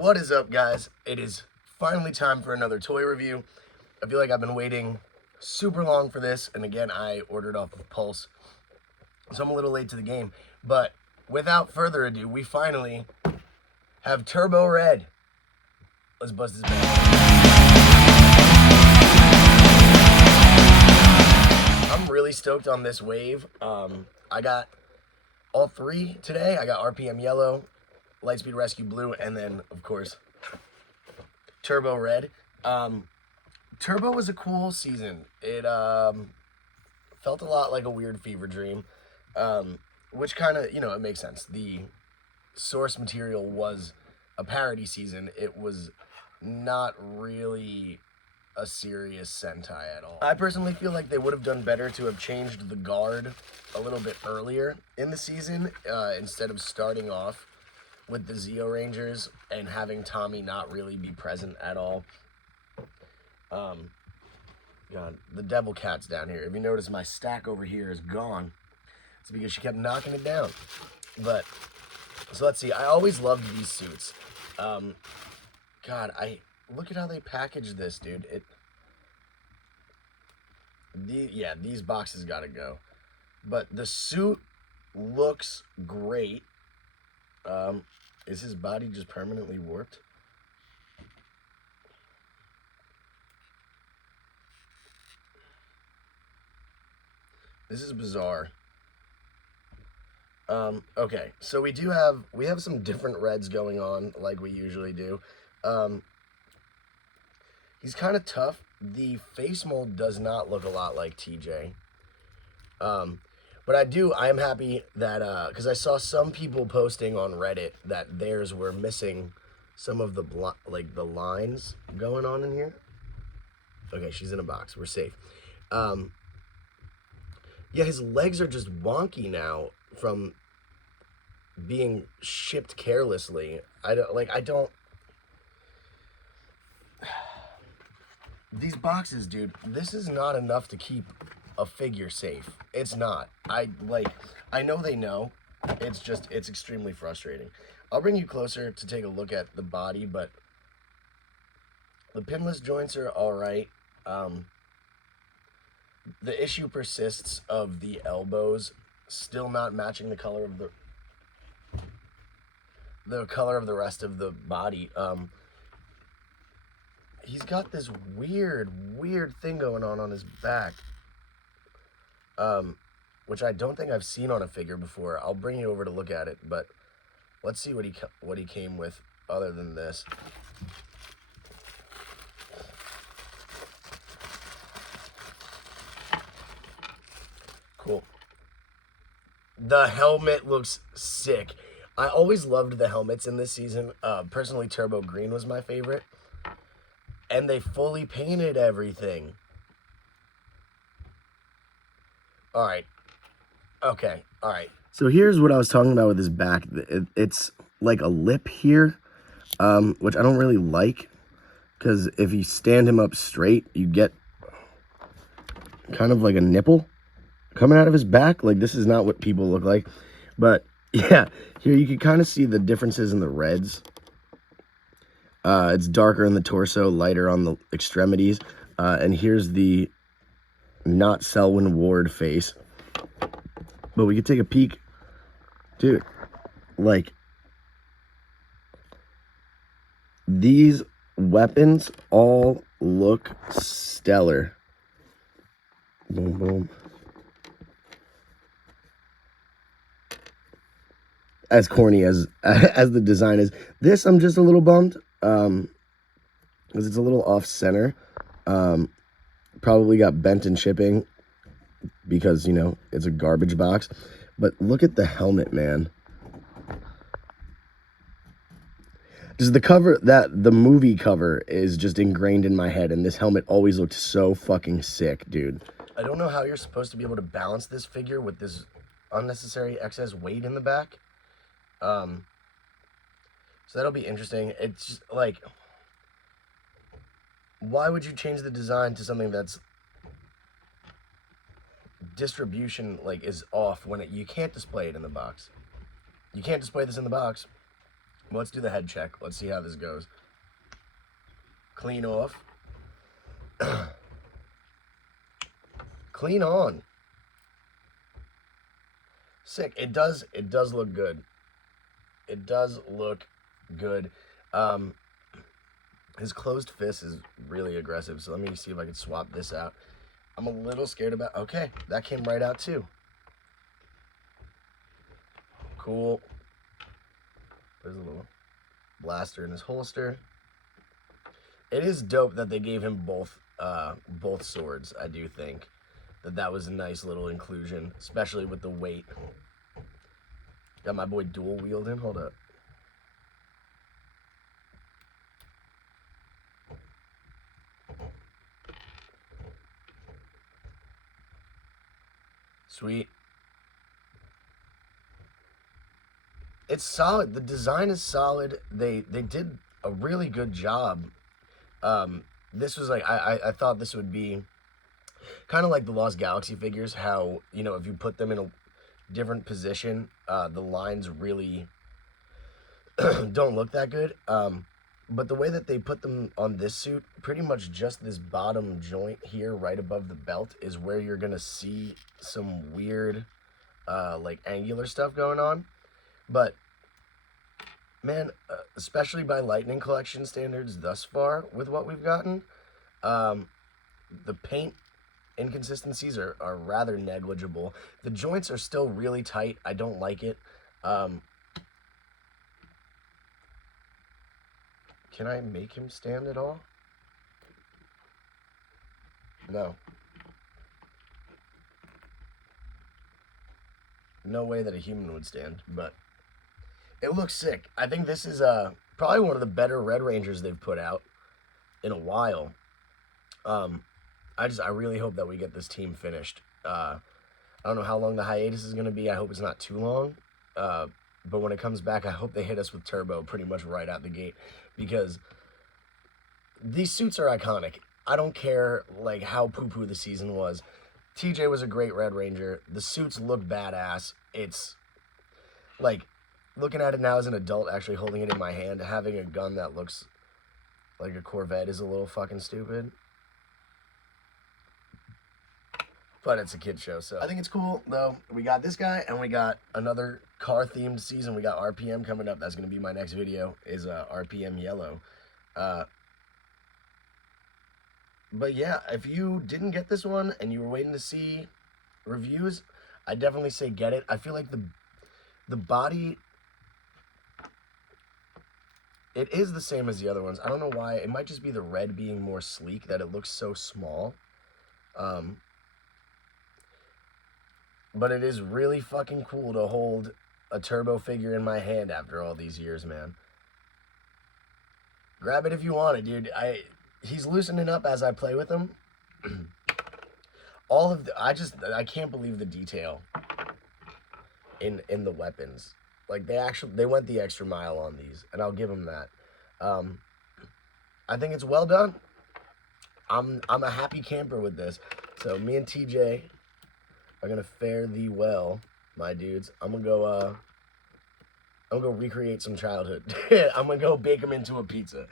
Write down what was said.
What is up, guys? It is finally time for another toy review. I feel like I've been waiting super long for this, and again, I ordered off of Pulse, so I'm a little late to the game. But without further ado, we finally have Turbo Red. Let's bust his bag. I'm really stoked on this wave. I got all three today. I got RPM Yellow, Lightspeed Rescue Blue, and then, of course, Turbo Red. Turbo was a cool season. It felt a lot like a weird fever dream, which kind of, it makes sense. The source material was a parody season. It was not really a serious Sentai at all. I personally feel like they would have done better to have changed the guard a little bit earlier in the season, instead of starting off with the Zeo Rangers and having Tommy not really be present at all. God, the Devil Cat's down here. If you notice, my stack over here is gone. It's because she kept knocking it down. But, so let's see. I always loved these suits. God, look at how they packaged this, dude. These boxes gotta go. But the suit looks great. Is his body just permanently warped? This is bizarre. Okay, so we have some different reds going on like we usually do. He's kind of tough. The face mold does not look a lot like TJ. But I am happy that, because I saw some people posting on Reddit that theirs were missing some of the, the lines going on in here. Okay, she's in a box. We're safe. Yeah, his legs are just wonky now from being shipped carelessly. These boxes, dude, this is not enough to keep a figure safe. It's not. I know they know. It's extremely frustrating. I'll bring you closer to take a look at the body, but the pinless joints are all right. The issue persists of the elbows still not matching the color of the rest of the body. He's got this weird thing going on his back, which I don't think I've seen on a figure before. I'll bring you over to look at it, but let's see what he came with other than this. Cool. The helmet looks sick. I always loved the helmets in this season. Personally, Turbo Green was my favorite. And they fully painted everything. All right. Okay. All right. So here's what I was talking about with his back. It's like a lip here, which I don't really like. Because if you stand him up straight, you get kind of like a nipple coming out of his back. Like, this is not what people look like. But, yeah, here you can kind of see the differences in the reds. It's darker in the torso, lighter on the extremities. And here's the not Selwyn Ward face. But we could take a peek. Dude, like, these weapons all look stellar. Boom, boom. As corny as the design is. This, I'm just a little bummed. Because it's a little off center. Probably got bent in shipping because, it's a garbage box. But look at the helmet, man. Just the movie cover is just ingrained in my head, and this helmet always looked so fucking sick, dude. I don't know how you're supposed to be able to balance this figure with this unnecessary excess weight in the back. So that'll be interesting. It's just, like, why would you change the design to something that's distribution, is off when you can't display it in the box? You can't display this in the box. Let's do the head check. Let's see how this goes. Clean off. Clean on. Sick. It does look good. It does look good. His closed fist is really aggressive, so let me see if I can swap this out. I'm a little scared about... Okay, that came right out too. Cool. There's a little blaster in his holster. It is dope that they gave him both swords. I do think that was a nice little inclusion, especially with the weight. Got my boy dual wielding. Hold up. Sweet. It's solid. The design is solid. They did a really good job. This was like, I thought this would be kind of like the Lost Galaxy figures, how, you know, if you put them in a different position, the lines really don't look that good. But the way that they put them on this suit, pretty much just this bottom joint here right above the belt is where you're going to see some weird, like angular stuff going on. But, man, especially by Lightning Collection standards thus far with what we've gotten, the paint inconsistencies are rather negligible. The joints are still really tight. I don't like it. Can I make him stand at all? No. No way that a human would stand, but it looks sick. I think this is probably one of the better Red Rangers they've put out in a while. I really hope that we get this team finished. I don't know how long the hiatus is going to be. I hope it's not too long. But when it comes back, I hope they hit us with Turbo pretty much right out the gate, because these suits are iconic. I don't care like how poo-poo the season was. TJ was a great Red Ranger. The suits look badass. It's like, looking at it now as an adult, actually holding it in my hand, having a gun that looks like a Corvette is a little fucking stupid. But it's a kid show, so I think it's cool, though. We got this guy, and we got another car-themed season. We got RPM coming up. That's going to be my next video, is RPM Yellow. But yeah, if you didn't get this one, and you were waiting to see reviews, I definitely say get it. I feel like the body... It is the same as the other ones. I don't know why. It might just be the red being more sleek, that it looks so small. But it is really fucking cool to hold a Turbo figure in my hand after all these years, man. Grab it if you want it, dude. He's loosening up as I play with him. I can't believe the detail in the weapons. Like, they went the extra mile on these, and I'll give them that. I think it's well done. I'm a happy camper with this. So me and TJ are gonna fare thee well, my dudes. I'm gonna go recreate some childhood. I'm gonna go bake them into a pizza.